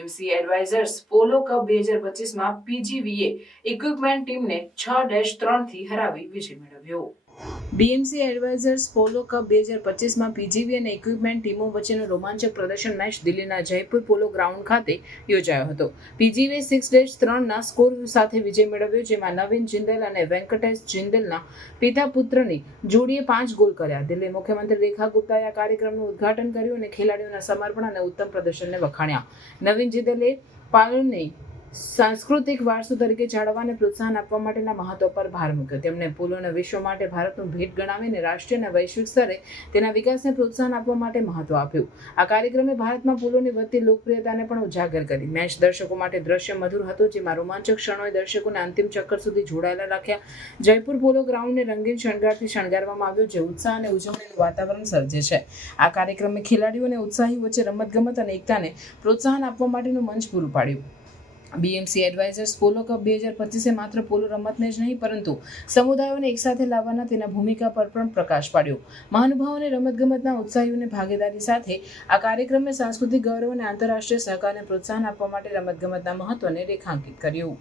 BMC advisers પોલો cup બે હજાર પચીસમાં પીજીવીએ ઇક્વિપમેન્ટ ટીમને છ ડેશ ત્રણથી હરાવી વિજય મેળવ્યો. બીએમસી એડવાઇઝર્સ પોલો કપ બે હજાર પચીસમાં પીજીવી અને ઇક્વિપમેન્ટ ટીમો વચ્ચેનો રોમાંચક પ્રદર્શન મેચ દિલ્હીના જયપુર પોલો ગ્રાઉન્ડ ખાતે યોજાયો હતો. પીજીવીએ સિક્સ ડેશ ત્રણના સ્કોર સાથે વિજય મેળવ્યો, જેમાં નવીન જિંદલ અને વેંકટેશ જિંદલના પિતા પુત્રની જોડીએ પાંચ ગોલ કર્યા. દિલ્હી મુખ્યમંત્રી રેખા ગુપ્તાએ આ કાર્યક્રમનું ઉદ્ઘાટન કર્યું અને ખેલાડીઓના સમર્પણ અને ઉત્તમ પ્રદર્શનને વખાણ્યા. નવીન જિંદલે પાલનને સાંસ્કૃતિક વારસો તરીકે જાળવવાને પ્રોત્સાહન આપવા માટેના મહત્વ પર ભાર મૂક્યો. તેમણે પુલોને વિશ્વ માટે ભારતનું ભેટ ગણાવીને રાષ્ટ્રીય અને વૈશ્વિક સ્તરે તેના વિકાસને પ્રોત્સાહન આપવા માટે મહત્વ આપ્યું. આ કાર્યક્રમે ભારતમાં પોલોની વધતી લોકપ્રિયતાને પણ ઉજાગર કરી. મેચ દર્શકો માટે દ્રશ્ય મધુર હતું, જેમાં રોમાંચક ક્ષણોએ દર્શકોને અંતિમ ચક્કર સુધી જોડાયેલા રાખ્યા. જયપુર પોલો ગ્રાઉન્ડને રંગીન શણગારથી શણગારવામાં આવ્યો, જે ઉત્સાહ અને ઉજવણીનું વાતાવરણ સર્જે છે. આ કાર્યક્રમે ખેલાડીઓને ઉત્સાહી વચ્ચે રમતગમત અને એકતાને પ્રોત્સાહન આપવા માટેનું મંચ પૂરું પાડ્યું. બીએમસી એડવાઇઝર્સ પોલો કપ બે હજાર પચીસે માત્ર પોલો રમતને જ નહીં, પરંતુ સમુદાયોને એકસાથે લાવવાના તેના ભૂમિકા પર પણ પ્રકાશ પાડ્યો. મહાનુભાવોને રમતગમતના ઉત્સાહીઓને ભાગીદારી સાથે આ કાર્યક્રમે સાંસ્કૃતિક ગૌરવ અને આંતરરાષ્ટ્રીય સહકારને પ્રોત્સાહન આપવા માટે રમતગમતના મહત્વને રેખાંકિત કર્યું.